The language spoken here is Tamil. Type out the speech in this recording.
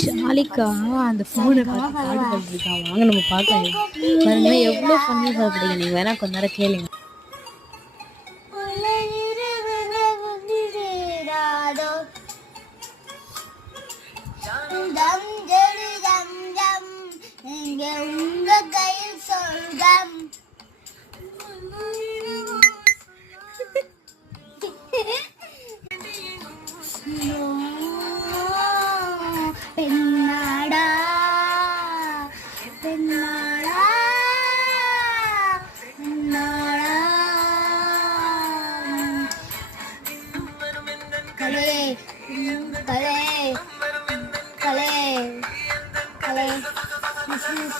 ஷாலிகா அந்த ஃபோனை பார்த்து பாட்டு பாடிருக்கா. வாங்க நம்ம பார்க்கலாம். பாருங்க எவ்வளோ ஃபன்னி பாடுறீங்க. நீங்க வேணா கொஞ்ச நேரம் கேளுங்க. உங்க கையில் சொல்கம் பெண்ணாடா பெண்ணாடா பெண்ணாடா கலே கலே கலே கலே this is